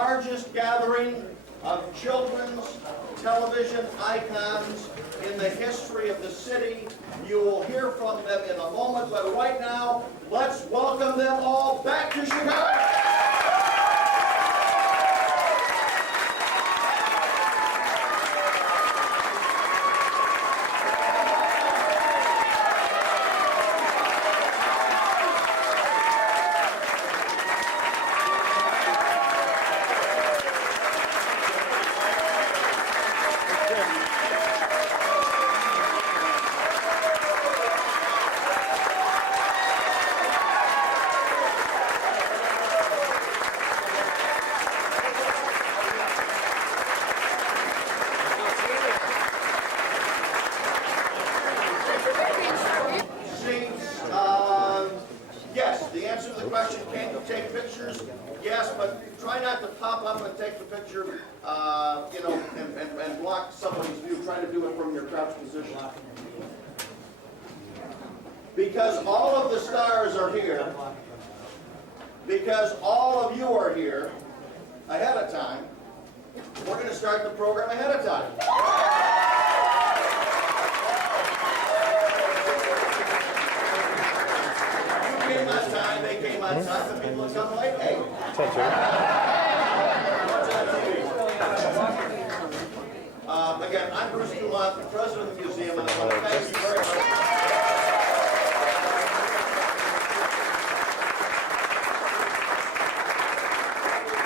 largest gathering of children's television icons in the history of the city. You will hear from them in a moment, but right now, let's welcome them all back to Chicago. And block somebody's view. Try to do it from your crouch position. Because all of the stars are here, because all of you are here ahead of time, we're going to start the program ahead of time. You came on time, they came on time, the people that come late, hey. Again, I'm Bruce Dumont, the president of the museum, and I want to thank you very much.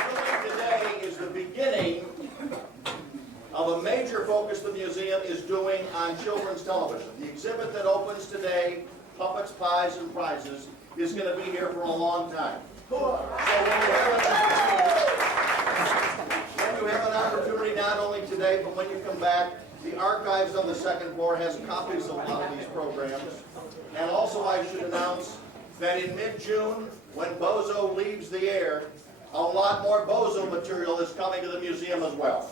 What we're doing today is the beginning of a major focus the museum is doing on children's television. The exhibit that opens today, Puppets, Pies, and Prizes, is going to be here for a long time. So you have an opportunity not only today, but when you come back, the archives on the second floor has copies of a lot of these programs. And also I should announce that in mid-June, when Bozo leaves the air, a lot more Bozo material is coming to the museum as well.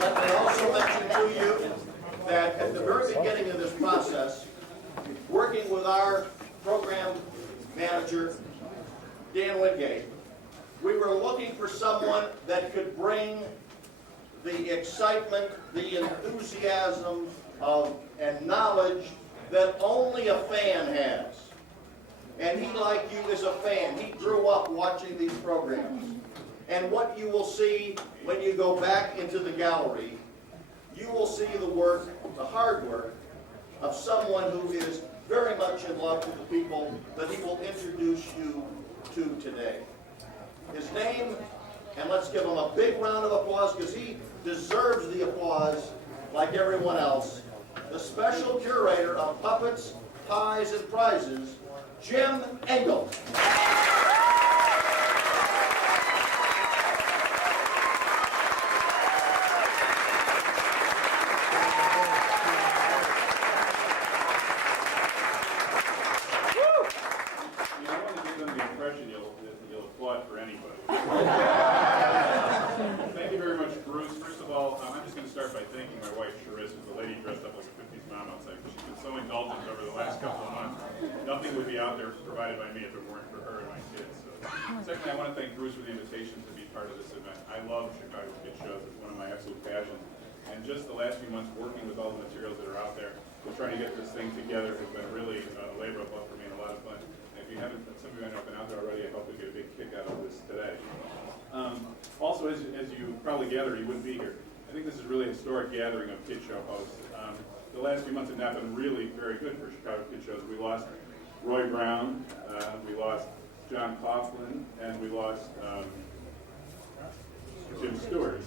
Let me also mention to you that at the very beginning of this process, working with our program manager, Dan Wingate, we were looking for someone that could bring the excitement, the enthusiasm and knowledge that only a fan has. And he, like you, is a fan. He grew up watching these programs. And what you will see when you go back into the gallery, you will see the work, the hard work, of someone who is very much in love with the people that he will introduce you to today. His name, and let's give him a big round of applause because he deserves the applause like everyone else. The special curator of Puppets, Pies, and Prizes, Jim Engel. Nothing would be out there provided by me if it weren't for her and my kids. So. Secondly, I want to thank Bruce for the invitation to be part of this event. I love Chicago Kid Shows. It's one of my absolute passions. And just the last few months working with all the materials that are out there and trying to get this thing together has been really a labor of love for me and a lot of fun. And if you haven't, some of you I know have been out there already, I hope you get a big kick out of this today. Also, as you probably gathered, you wouldn't be here. I think this is really a historic gathering of kid show hosts. The last few months have not been really very good for Chicago Kid Shows. We lost Roy Brown, we lost John Coughlin, and we lost Jim Stewart.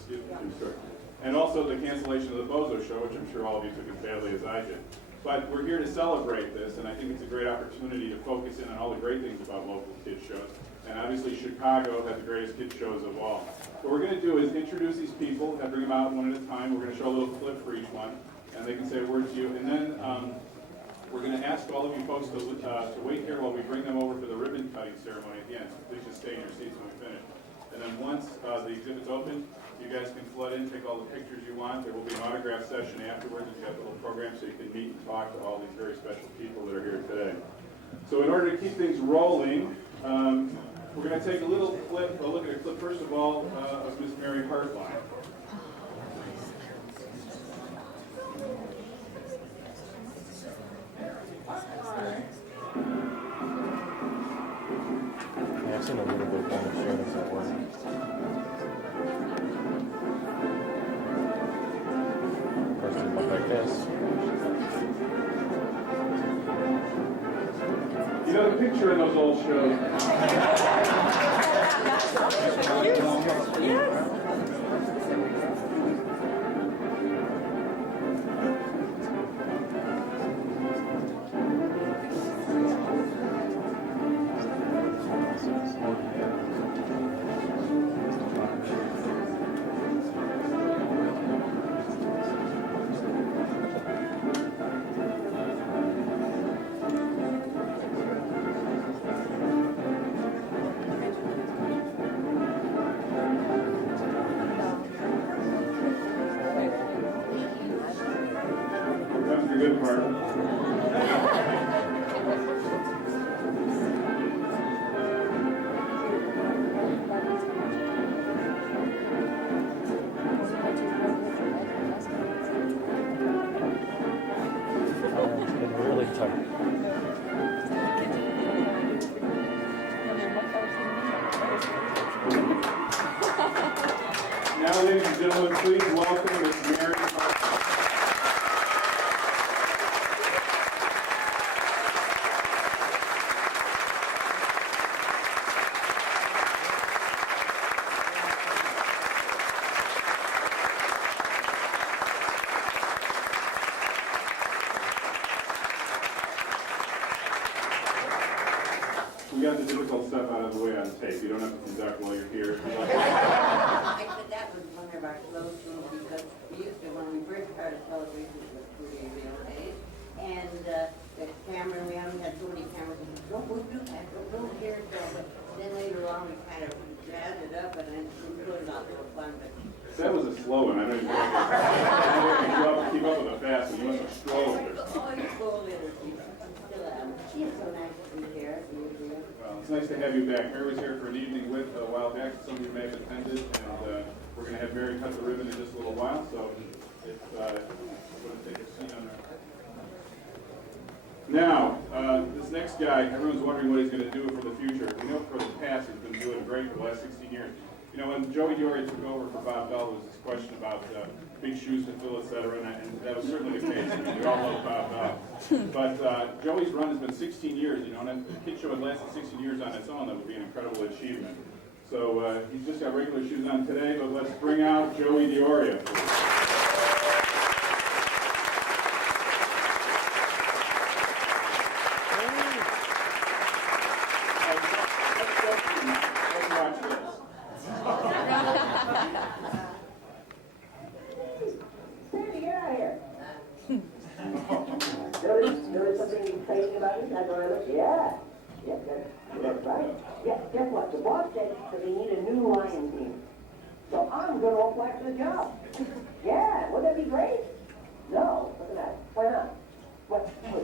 And also the cancellation of the Bozo Show, which I'm sure all of you took as badly as I did. But we're here to celebrate this, and I think it's a great opportunity to focus in on all the great things about local kid shows. And obviously Chicago has the greatest kid shows of all. What we're going to do is introduce these people and bring them out one at a time. We're going to show a little clip for each one, and they can say a word to you. And then we're going to ask all of you folks to wait here while we bring them over for the ribbon cutting ceremony at the end. So please just stay in your seats when we finish. And then once the exhibit's open, you guys can flood in, take all the pictures you want. There will be an autograph session afterwards. We've got a little program so you can meet and talk to all these very special people that are here today. So in order to keep things rolling, We're going to take a little clip, a look at a clip, first of all, of Miss Mary Hartline. Yeah, I've seen a little bit of the show doesn't work. Person look like this. You know the picture in those old shows? That's the good part. It's been really tight. Now, ladies and gentlemen, please welcome Miss Mary Hartline. We got the difficult stuff out of the way on tape. You don't have to conduct while you're here. I said that was one of our close ones because we used to, when we first started television, it was pretty real days. And the camera, we haven't had so many cameras, and don't move too fast, don't move here. So, but then later on, we kind of jazzed it up and then we put it on for fun. But That was a slow one. I know you can't keep up with the fast one. You must have strolled it. oh, you go later. She's so nice to be here. Well, it's nice to have you back. Mary was here for an evening with a while back. Some of you may have attended, and we're going to have Mary cut the ribbon in just a little while. So, if you want to take a seat on there. Now, this next guy, everyone's wondering what he's going to do for the future. We know for the past he's been doing great for the last 16 years. You know, when Joey Dioria took over for Bob Bell, there was this question about big shoes to fill, et cetera, and that was certainly the case. I mean, we all love Bob Bell. But Joey's run has been 16 years, you know, and if the kid show had lasted 16 years on its own, that would be an incredible achievement. So he's just got regular shoes on today, but let's bring out Joey Dioria. Notice something exciting about it? Yeah. That's right. Yeah, guess what? The boss said that they need a new lion team. So I'm going to apply for the job. Yeah, wouldn't that be great? No, look at that. Why not? What? Oh,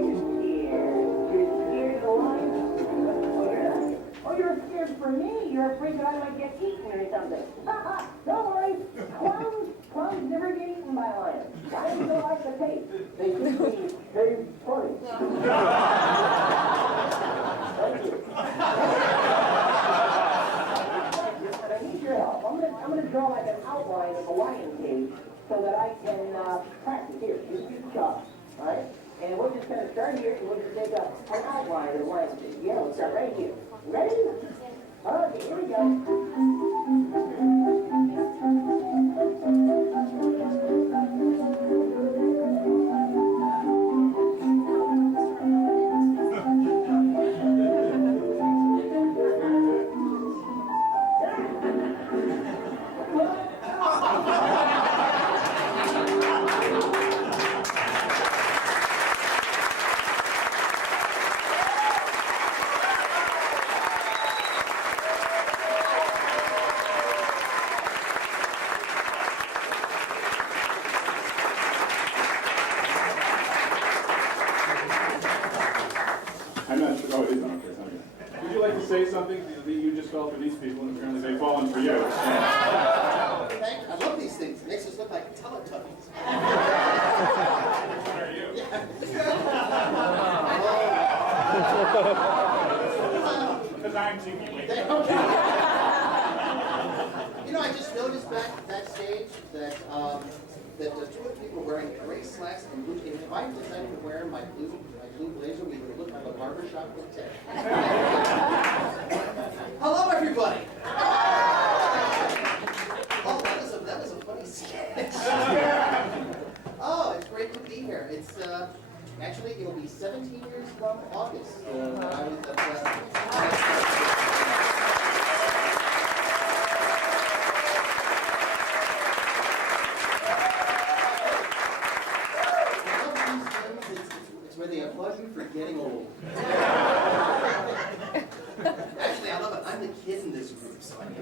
you're scared. You're scared of the lion? Oh, you're not. Oh, you're scared for me. You're afraid that I might get eaten or something. Don't worry. Clowns never get eaten by lions. Lions don't like the taste. They just be very funny. Thank you. But I need your help. I'm gonna draw like an outline of a lion cage so that I can practice here. Just use chalk, all right? And we're just gonna start here and we'll just take an outline of the lion cage. Yeah, we'll start right here. Ready? Okay, here we go. people, and apparently they've fallen for you. Thank you. I love these things. It makes us look like Teletubbies. What are you? Because I'm Tiki Winky. You know, I just noticed backstage that that the two of you were wearing gray slacks and blue. If I decided to wear my blue blazer, we would look like a barbershop quartet. Hello, everybody. Oh, that was a funny sketch. Oh, it's great to be here. It's actually it'll be 17 years from August. When I was It's where they applaud you for getting old. Actually, I love it. I'm the kid in this group, so I can.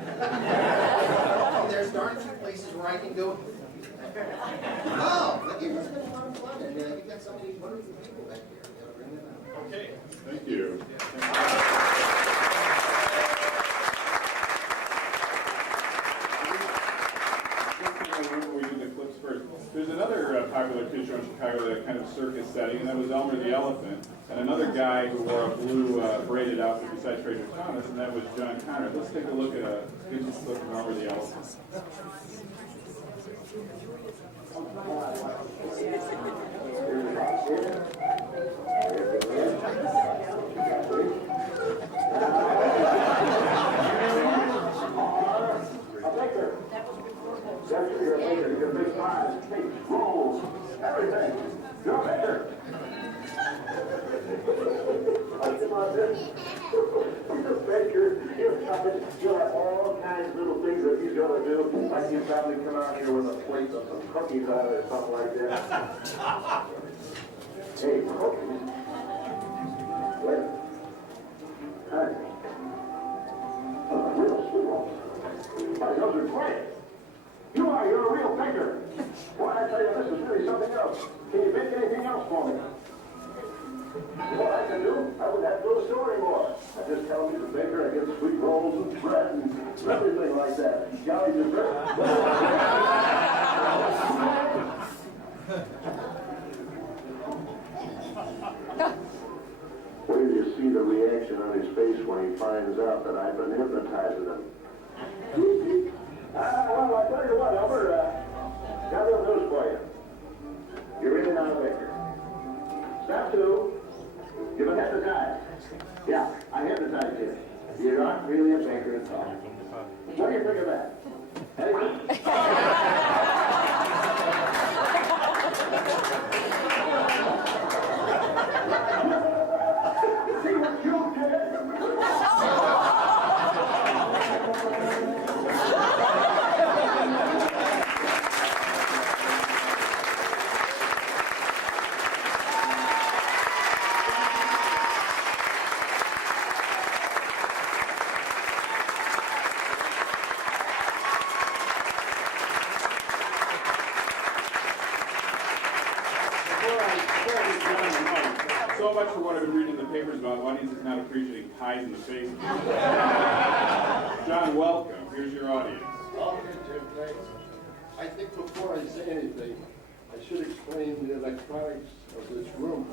There's darn few places where I can go. Oh, but it's been a lot of fun, and you've got so many wonderful people back here. You gotta bring them out. Okay, thank you. We do the clips first. There's another popular kid show in Chicago, that kind of circus setting, and that was Elmer the Elephant, and another guy who wore a blue braided outfit besides Fraser Thomas, and that was John Conrad. Let's take a look at a good clip of Elmer the Elephant. You're a big size, big rolls, everything. You're a baker. He's a baker. You'll have all kinds of little things that he's going to do. Like he'll probably come out here with a plate of some cookies on it or something like that. Hey, cookies? Where? Honey. Real sweet ones. Why, those are great. You're a real baker. Boy, I tell you, this is really something else. Can you bake anything else for me? What I can do, I wouldn't have to go to the store anymore. I just tell me the baker, I get sweet rolls and bread and everything like that. Jolly dessert. Wait till you see the reaction on his face when he finds out that I've been hypnotizing him. Well, I tell you what, Elmer, got a little news for you. You're really not a baker. Step 2, you've been hypnotized. Yeah, I hypnotized you. You're not really a baker at all. What do you think of that? Anything? See what you did? So much for what I've been reading in the papers about audiences not appreciating pies in the face. John, welcome. Here's your audience. Okay, Jim, thanks. I think before I say anything, I should explain the electronics of this room.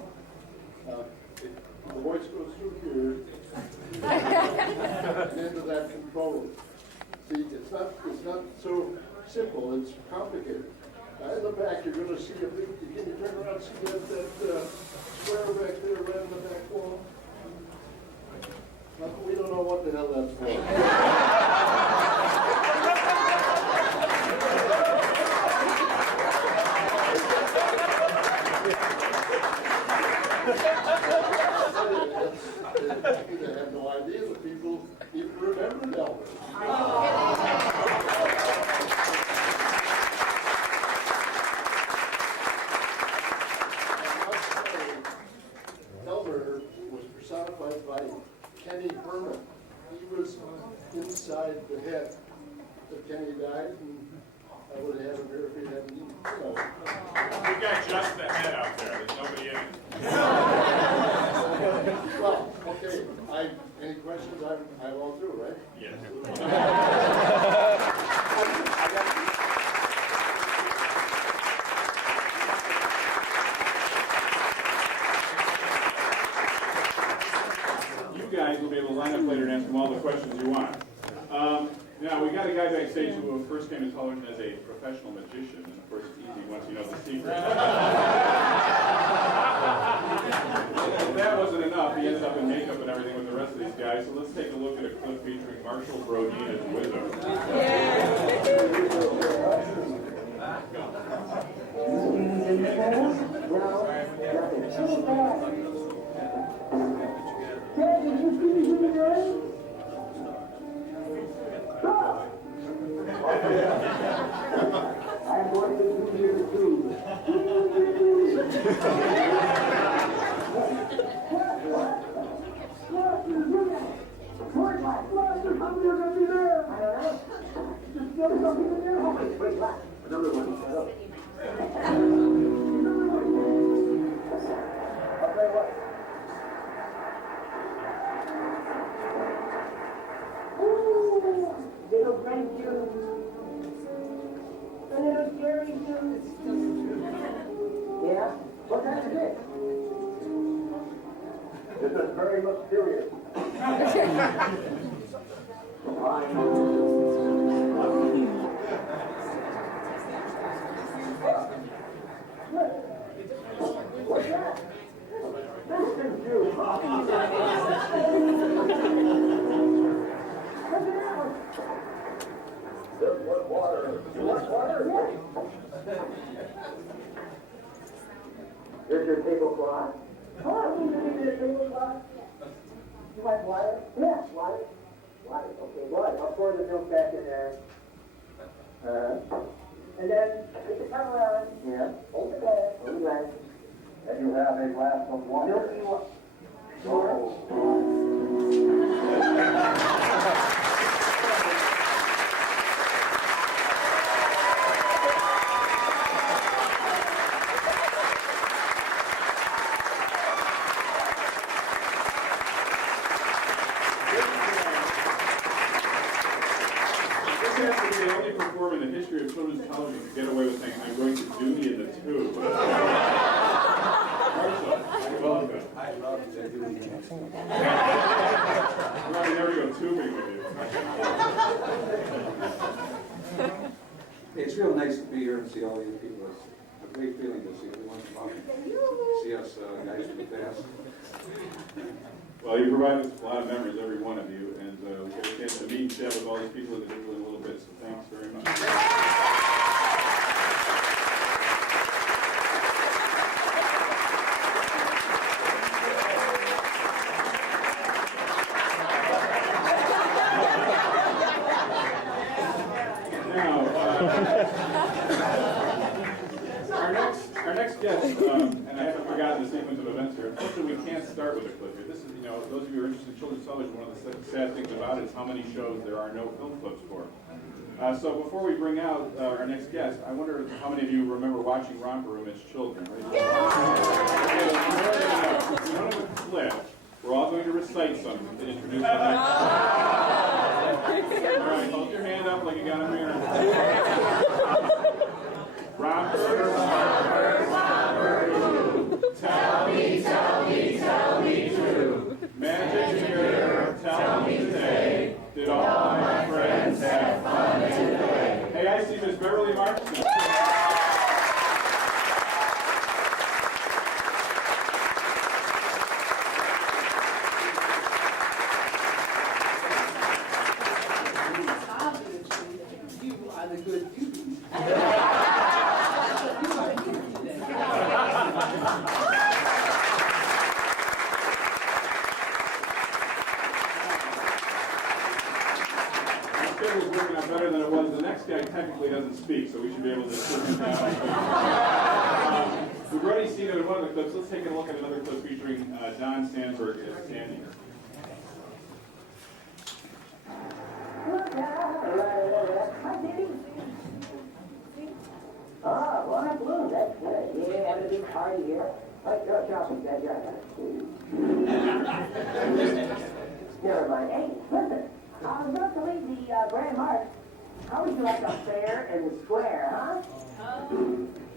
The voice goes through here and into that controller. See, it's not so simple, it's complicated. Now in the back, you're going to see a big, can you turn around and see that square back there right in the back wall? We don't know what the hell that's for. I have no idea that people even remember Elmer. Elmer was personified by Kenny Herman. He was inside the head that Kenny died, and I would have had him here if he hadn't, you know. We got just the head out there. There's nobody in it. Well, Okay, any questions? I'm all through, right? Yes. You guys will be able to line up later and ask them all the questions you want. Now, we got a guy backstage who first came to television as a professional magician, and of course it's easy once you know the secret. If that wasn't enough, he ended up in makeup and everything with the rest of these guys, so let's take a look at a clip featuring Brodien as Whizzo. Dad, did you finish with the game? I'm going to do you too. How many are going to be there? I don't know. Just get something in there. Oh, wait, relax. Another one. Another one. I'll tell you what. Little grape juice. A little cherry juice. Yeah? What kind is it? This is very mysterious. What's that? Listen, juice. Just want water. You want water? Yes. Here's your tablecloth. Oh, you need a tablecloth? You want water? Yes, water. Water, okay, water. I'll pour the milk back in there. And then, get the cover on. Yeah. Hold the glass. Hold the glass. And you have a glass of water. Milky water. In the history of children's television to get away with saying, I'm going to do me in the tube. Marshall, you're welcome. I love the Judy Well, I never go tubing with you. It's real nice to be here and see all these people. It's a great feeling to see everyone come out and see us guys from the past. Well, you provided us with a lot of memories, every one of you, and we get a chance to meet and chat with all these people individually in a little bit, so thanks very much. Now, our next guest, and I haven't forgotten the sequence of events here. Unfortunately, we can't start with a clip here. This is, those of you who are interested in children's television, one of the sad things about it is how many shows there are no film clips for. So before we bring out our next guest, I wonder how many of you remember watching Romper Room as children? Right? If you don't have a clip, we're all going to recite something to introduce our next guest. All right, hold your hand up like you got a mirror. Romper, tell me true. Magic mirror, tell me today, did all my friends have fun today? Hey, I see Miss Beverly Marston. You are the good you. Better than it was. The next guy technically doesn't speak, so we should be able to sit him down. We've already seen it in one of the clips. Let's take a look at another clip featuring Don Sandburg as Sandy. Oh, well, I blew. That's good. Yeah, having a big party here. You're shopping, Dad. Never mind. Hey, listen. I was about to leave the Grand March. How would you like a fair in the square, huh?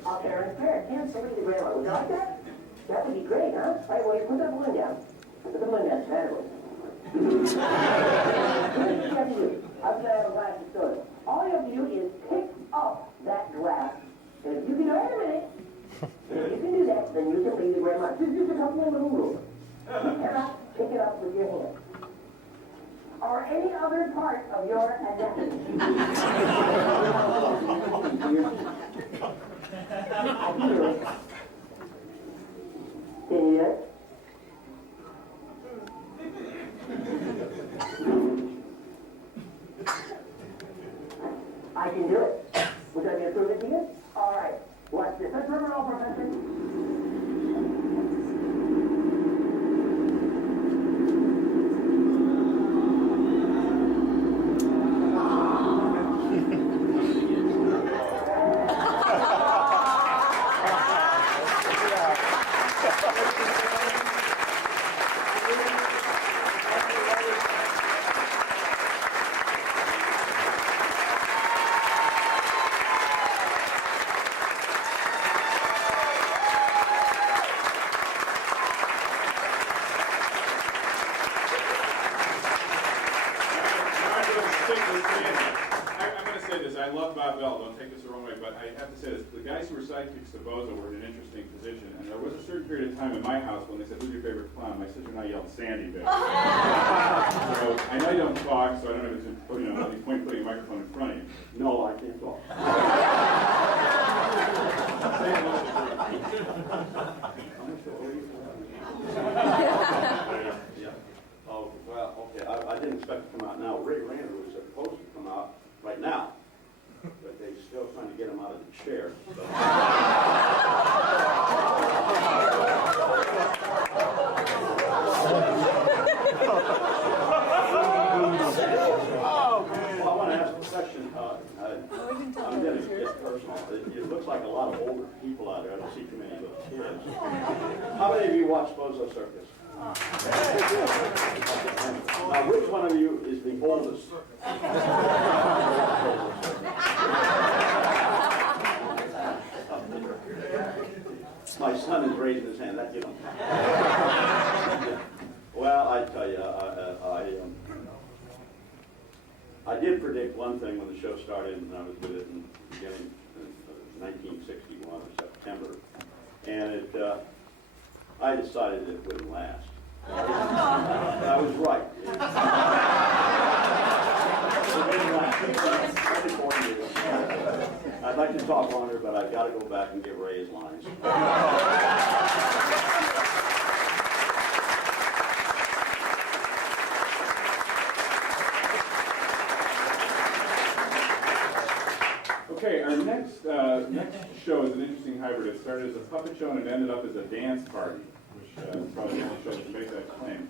A fair and square. Can't leave the Grand March. Would you like that? That would be great, huh? Right, well, you put that balloon down. Put the balloon down. That way. Here's what you have to do. I'm going to have a glass of soda. All you have to do is pick up that glass. And if you can, wait a minute. If you can do that, then you can leave the Grand March. Just a couple of little rules. You cannot pick it up with your hand. Or any other part of your anatomy. Can you hear it? I can do it. Would you like me to prove it to you? All right. Watch this. Let's run it all, Professor. Sidekicks to Bozo were in an interesting position, and there was a certain period of time in my house when they said, "Who's your favorite clown?" My sister and I yelled, "Sandy, baby." So I know you don't talk, so I don't know if it's any point putting a microphone in front of you. No, I can't talk. Yeah. Oh, well, okay. I didn't expect it to come out now. Rayner was supposed to come out right now, but they're still trying to get him out of the chair. So. Well, I want to ask a question. I'm going to get personal. It looks like a lot of older people out there. I don't see too many little kids. How many of you watch Bozo Circus? Now, which one of you is the oldest? My son is raising his hand. That you know. Well, I tell you, I did predict one thing when the show started, and I was with it in the beginning of 1961 or September, and I decided it wouldn't last. I was right. It didn't last. 24 years. I'd like to talk longer, but I've got to go back and get Ray's lines. Okay, our next show is an interesting hybrid. It started as a puppet show and it ended up as a dance party, which is probably the only show that can make that claim.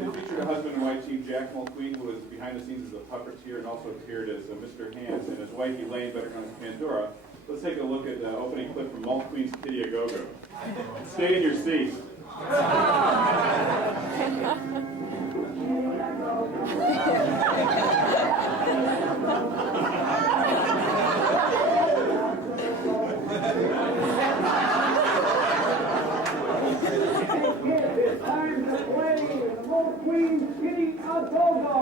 It featured a husband and wife team, Jack Mulqueen, who was behind the scenes as a puppeteer and also appeared as Mr. Hands, and his wife Elaine, better known as Pandora. Let's take a look at the opening clip from Mulqueen's Kiddie A Go-Go. Stay in your seats. It's time to play the Mulqueen Kiddie A Go-Go.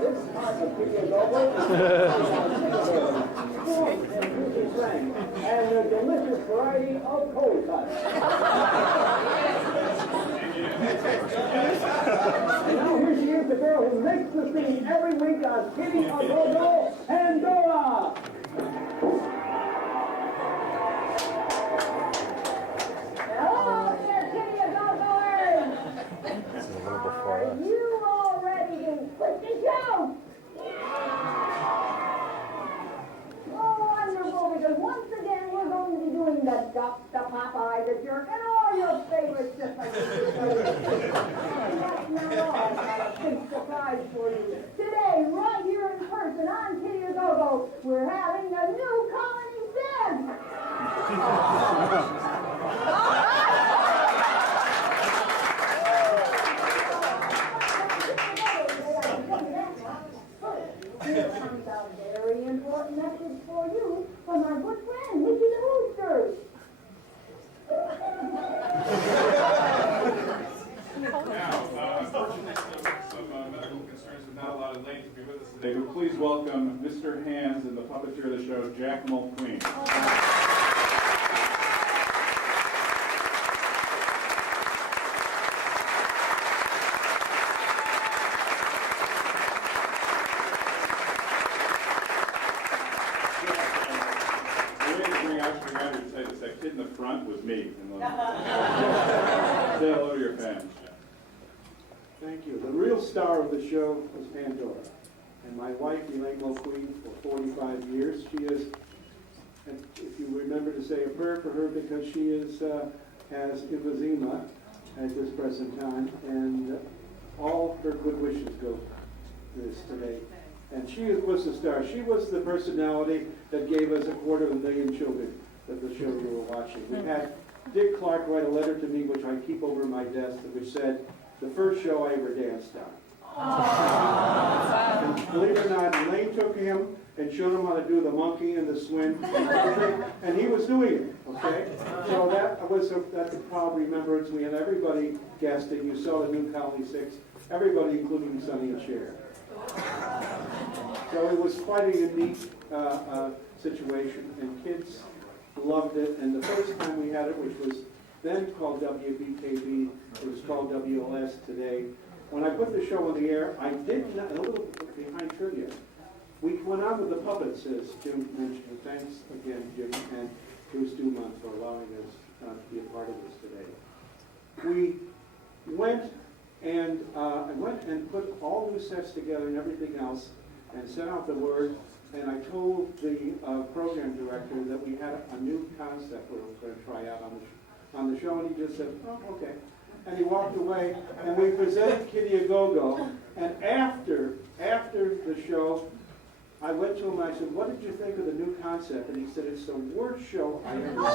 This part of Kiddie A Go-Go and a delicious variety of cold cuts. And now here she is, the girl who makes the scene every week on Kiddie A Go-Go, Pandora. Hello there, Kiddie A Go-Goers! This is a little before Are us. you all ready to quit the show? Oh, wonderful, because once again we're going to be doing the duck, the Popeye, the jerk, and all your favorites just like this. And that's not all. I've got a big surprise for you. Today, right here in person, I Please welcome Mr. Hands and the puppeteer of the show, Jack Mulqueen. That kid in the front was me. Say hello to your fans. Thank you. The real star of the show was Pandora. And my wife, Elaine Mulqueen, for 45 years. She is, and if you remember to say a prayer for her, because she is has emphysema at this present time, and all her good wishes go to this today. And she was the star. She was the personality that gave us 250,000 children of the show you were watching. We had Dick Clark write a letter to me, which I keep over my desk, which said, the first show I ever danced on. And believe it or not, Elaine took him and showed him how to do the monkey and the swing and everything, and he was doing it, okay? So that's a proud remembrance. We had everybody guessed it. You saw the new Colony 6, everybody, including Sonny and Cher. So it was quite a unique situation, and kids loved it. And the first time we had it, which was then called WBKB, it was called WLS today. When I put the show on the air, I did not, a little behind trivia. We went on with the puppets, as Jim mentioned. Thanks again, Jim, and Bruce Dumont for allowing us to be a part of this today. We went and I went and put all new sets together and everything else, and sent out the word. And I told the program director that we had a new concept we were going to try out on the show, and he just said, "Oh, okay." And he walked away, and we presented Kiddie a Go-Go. And after the show, I went to him and I said, "What did you think of the new concept?" And he said, "It's the worst show I ever saw."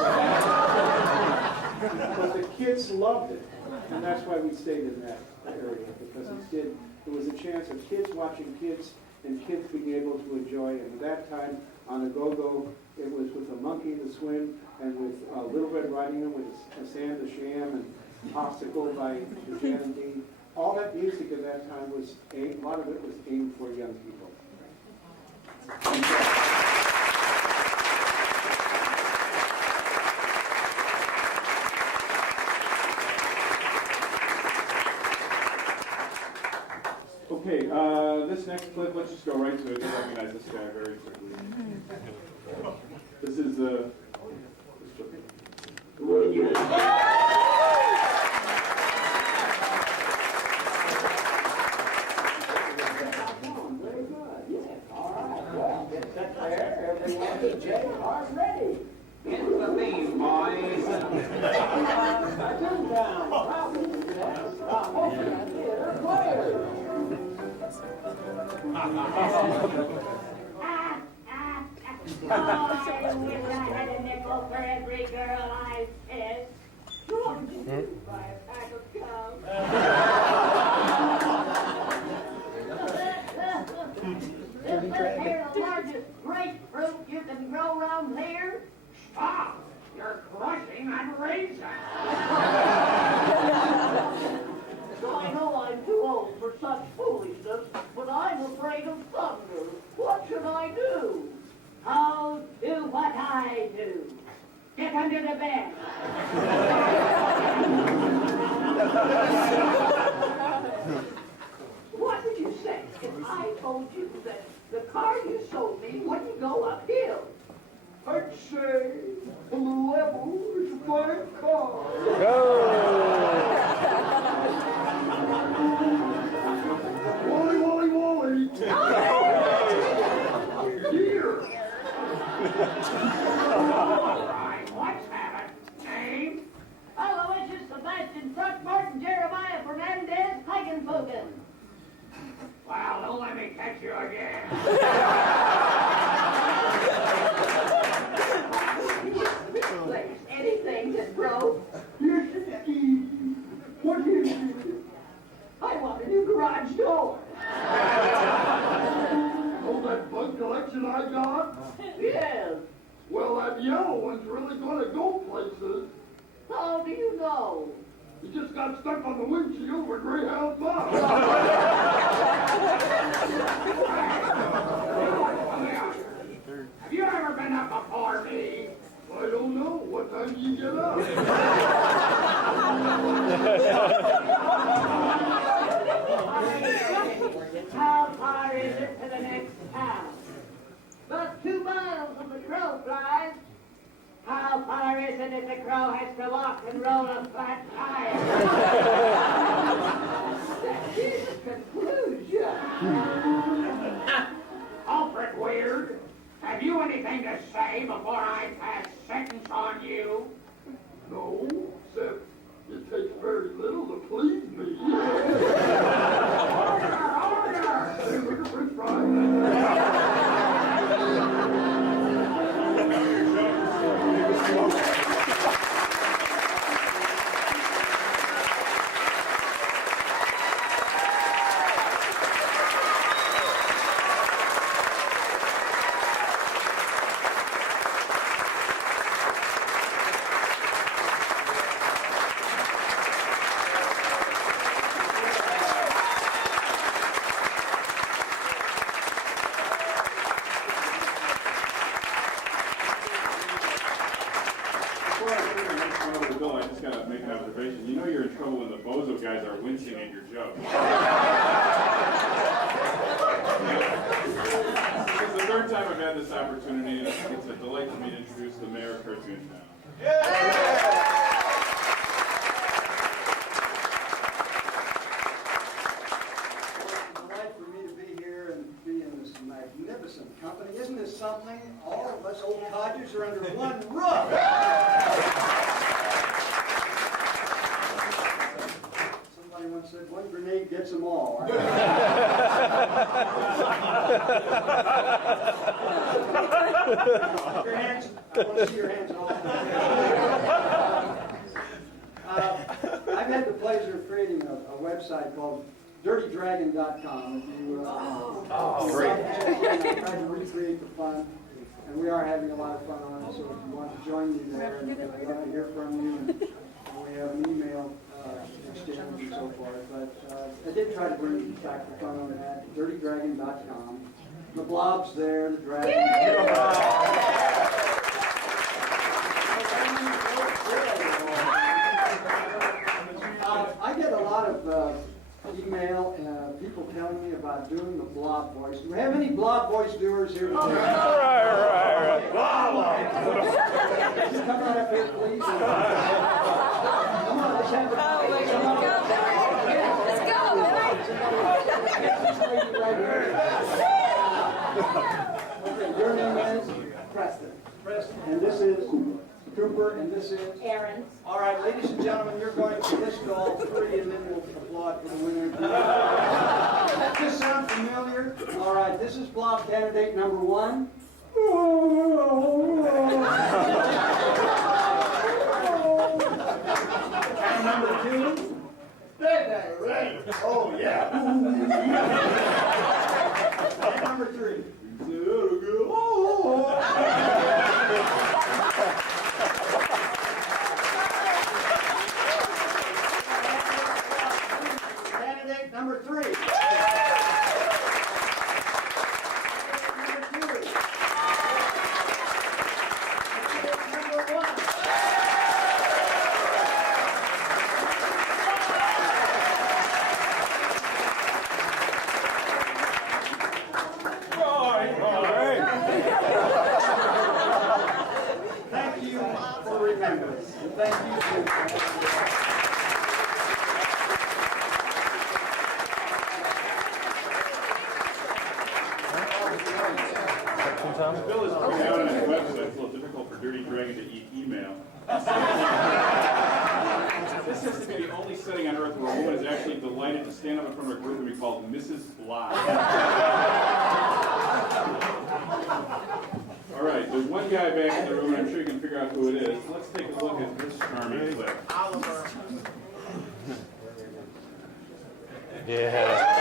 But the kids loved it, and that's why we stayed in that area, because it was a chance of kids watching kids and kids being able to enjoy it. And at that time, on a Go-Go, it was with a monkey in the swim, and with Little Red Riding Hood, with a Sam the Sham, and Popsicle by the Jan Dean. All that music at that time was a lot of it was aimed for young people. Okay, this next clip, let's just go right to it. You'll recognize this guy very quickly. This is Ready. It's the theme, boys. I wish I had a nickel for every girl I kissed. What would you do by a pack of gum? This little here the largest grapefruit you can grow around here? Stop! You're crushing that raisin! I know I'm too old for such foolishness, but I'm afraid of thunder. What should I do? Oh, do what I do. Get under the bed. What would you say if I told you that the car you sold me wouldn't go uphill? I'd say, on the level, it's a fine car. Wally, Wally, Wally! Here! All right, let's have it. Name? Aloysius Sebastian Throckmorton Jeremiah Fernandez Hagenfogen. Well, don't let me catch you again. Please, anything that broke? Yes, Steve. What is it? I want a new garage door. Oh, that bug collection I got? Yes. Well, that yellow one's really gonna go places. How do you know? He just got stuck on the windshield with Greyhound Bob. What time do you get up? How far is it to the next town? About 2 miles from the crow flies. How far is it if the crow has to walk and roll a flat tire? That is a conclusion. Alfred Weird, have you anything to say before I pass sentence on you? No, except it takes very little to please me. Order! Hey, look at French fries. You know you're in trouble when the Bozo guys are wincing at your jokes. This is the third time I've had this opportunity, and it's a delight for me to introduce the mayor of Cartoon Town. It's a delight for me to be here and be in this magnificent company. Isn't this something? All of us old codgers are under one roof. Somebody once said, one grenade gets them all. Your hands, I want to see your hands all. I've had the pleasure of creating a website called dirtydragon.com. If you, great. I tried to recreate the fun, and we are having a lot of fun on it, so if you want to join me there, and I'd love to hear from you, and we have an email exchange and so forth. But I did try to bring back the fun on that, dirtydragon.com. The blob's there, the dragon. I get a lot of email and people telling me about doing the blob voice. Do we have any blob voice doers here today? Right. Just come right up here, please. Come on, let's have Okay, your name is? Preston. Preston. And this is? Cooper, and this is? Aaron. All right, ladies and gentlemen, you're going to list all three, and then we'll applaud for the winner. Does this sound familiar? All right, this is blob candidate number 1. And number 2. Right. Oh, yeah. And number 3. Candidate number 3. Thank you for remembering. Thank you. Bill is pointing out on his website, it's a little difficult for Dirty Dragon to email. This seems to be the only setting on earth where a woman is actually delighted to stand up in front of a group and be called Mrs. Bly. All right, there's one guy back in the room, and I'm sure you can figure out who it is. Let's take a look at this charming clip. Oliver. Yeah.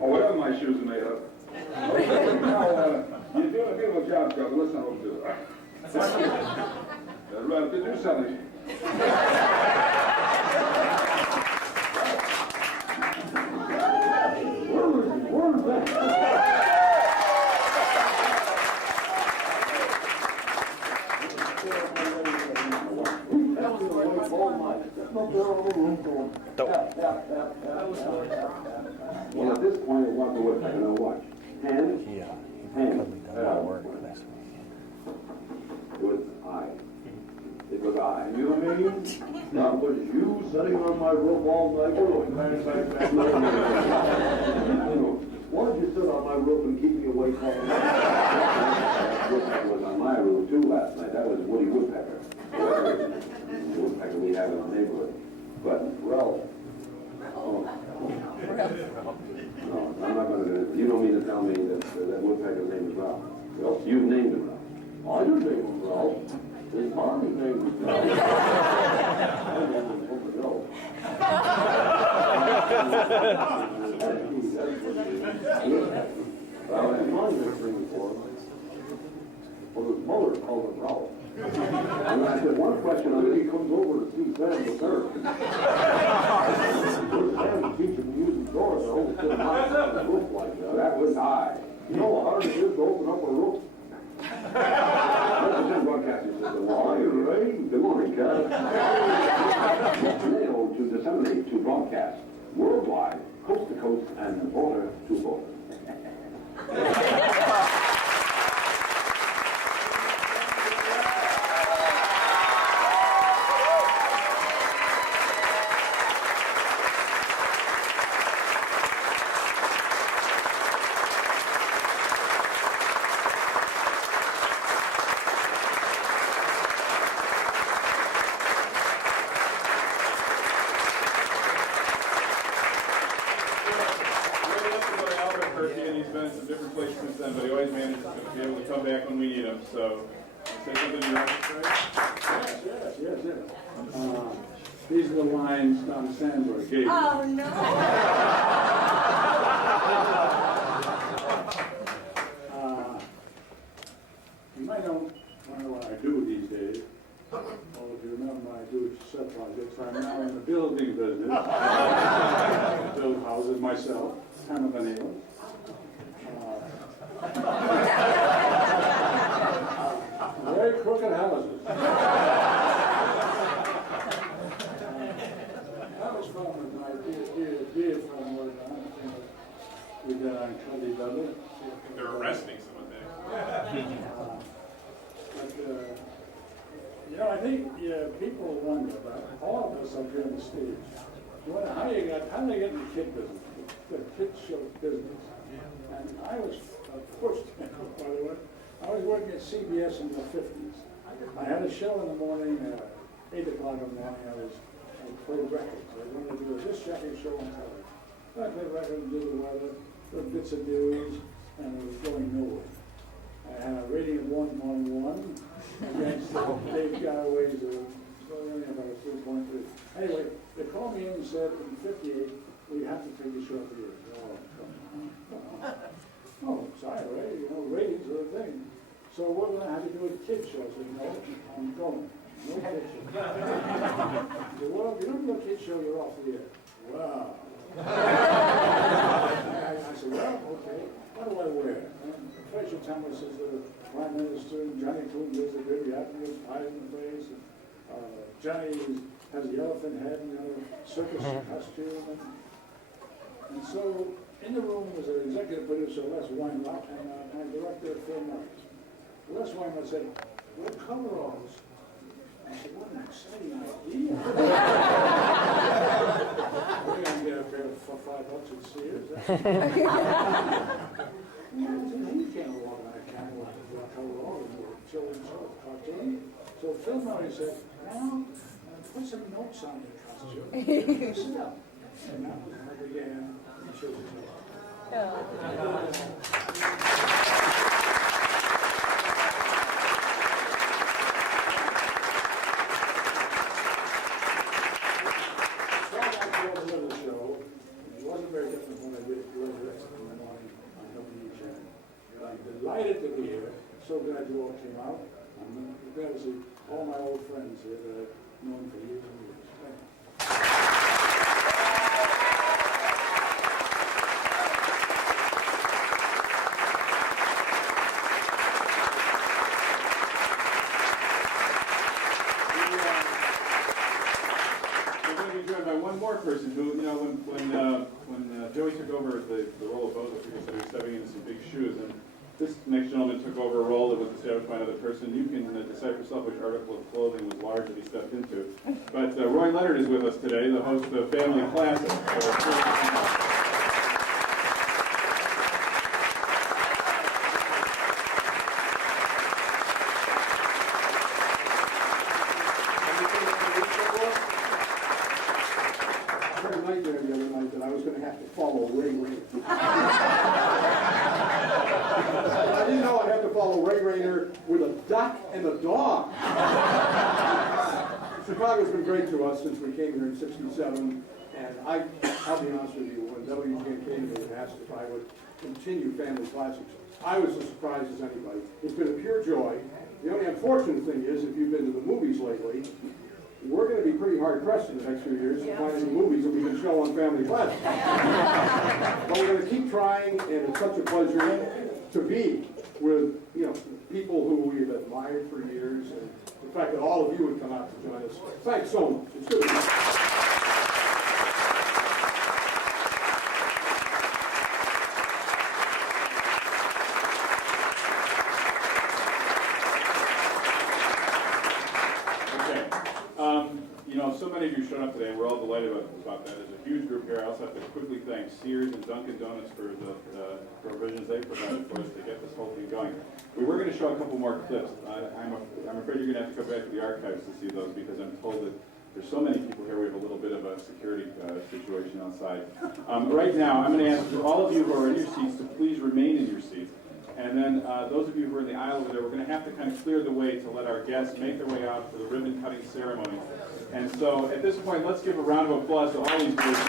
Oh, whatever my shoes are made of. You're doing a beautiful job, Trevor. Listen, I'll do it. Right, to do something. Well, at this point, it was the woodpecker. Now watch. Hands. Yeah. Hands. Work this week. It was I. It was I. You know what I mean? That was you sitting on my roof all night. Why did you sit on my roof and keep me awake all night? Woodpecker was on my roof too last night. That was Woody Woodpecker. The woodpecker we have in our neighborhood. But Ralph. Oh. No, I'm not going to do it. You don't mean to tell me that that woodpecker's name is Ralph. Well, you've named him Ralph. I didn't name him Ralph. His mom's name was Ralph. I named him Ralph. Well, his mom didn't bring him for him. Well, his mother called him Ralph. And I said, one question, I think he comes over to see Sam the third. Sam teaching me using doors, I always couldn't knock on the roof like that. That was I. You know how hard it is to open up a roof? Representative Broadcaster said, well, are you ready? Good morning, Cal. Mail to disseminate to broadcast worldwide, coast to coast, and border to border. So, say something you want to say? Yes. These are the lines on Sandburg. Oh, no. You might not know what I do these days. Well, if you remember, I do set projects. I'm now in the building business. I build houses myself, hammer the nails. Very crooked houses. That was fun with my dear friend work on. We did on Cuddy Double. They're arresting some of them. But, I think people wonder about all of us up here on the stage. You wonder how they get in the kid business, the kid show business. And I was forced, by the way. I was working at CBS in the 50s. I had a show in the morning, 8 o'clock in the morning. I played records. I wanted to do a disc jockey show on television. I played records, do the weather, little bits of news, and it was going nowhere. I had a rating of 1.1 against Dave Galloway's, only about 3.3. Anyway, they called me in and said, in 58, we have to take a show for you. Oh, come on. Oh, sorry, Ray, ratings are a thing. So we're going to have to do a kid show. I said, no, I'm going. No kid show. He said, well, if you don't do a kid show, you're off the air. Wow. I said, well, okay, what do I wear? And Fraser Thomas is the Prime Minister, and Johnny Coombs is the baby apple with pie in the face, and Johnny has the elephant head and a circus costume. And so in the room was an executive producer, Les Weinrock, and my director, Phil Morris. Les Weinrock said, we're coveralls. I said, what an exciting idea. We're going to get a pair for $5 at Sears. You can't organize a camera like how we're all children's cartoon. So Phil Murray said, now, put some notes on your costume. Sit up. And now I began the children's show. It wasn't very different when I did it in the morning on WHN. I'm delighted to be here. So glad you all came out. I'm glad to see all my old friends that I've known for years and years. Thank you. We're going to be joined by one more person who, you know, when Joey took over the role of Bozo, he was stepping into some big shoes, and this next gentleman took over a role that was established by another person. You can decide for yourself which article of clothing was large that he stepped into. But Roy Leonard is with us today, the host of Family Classic. I had a nightmare the other night that I was going to have to follow Rayner. I didn't know I'd have to follow Rayner with a duck and a dog. Chicago's been great to us since we came here in '67, and I'll be honest with you, when WGN came to me and asked if I would continue Family Classics, I was as surprised as anybody. It's been a pure joy. The only unfortunate thing is, if you've been to the movies lately, we're going to be pretty hard-pressed in the next few years to find any movies that we can show on Family Classics. But we're going to keep trying, and it's such a pleasure to be with, you know, people who we've admired for years, and the fact that all of you would come out to join us. Thanks so much. It's good to be here. You know, so many of you showed up today. We're all delighted about that. There's a huge group here. I also have to quickly thank Sears and Dunkin' Donuts for the provisions they provided for us to get this whole thing going. We were going to show a couple more clips. I'm afraid you're going to have to go back to the archives to see those, because I'm told that there's so many people here, we have a little bit of a security situation outside. Right now, I'm going to ask for all of you who are in your seats to please remain in your seats. And then those of you who are in the aisle over there, we're going to have to kind of clear the way to let our guests make their way out for the ribbon cutting ceremony. And so at this point, let's give a round of applause to all these groups.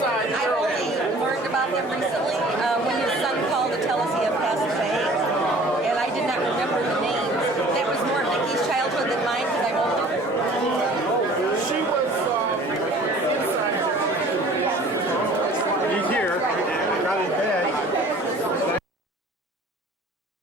I've only learned about him recently when his son called to tell us he had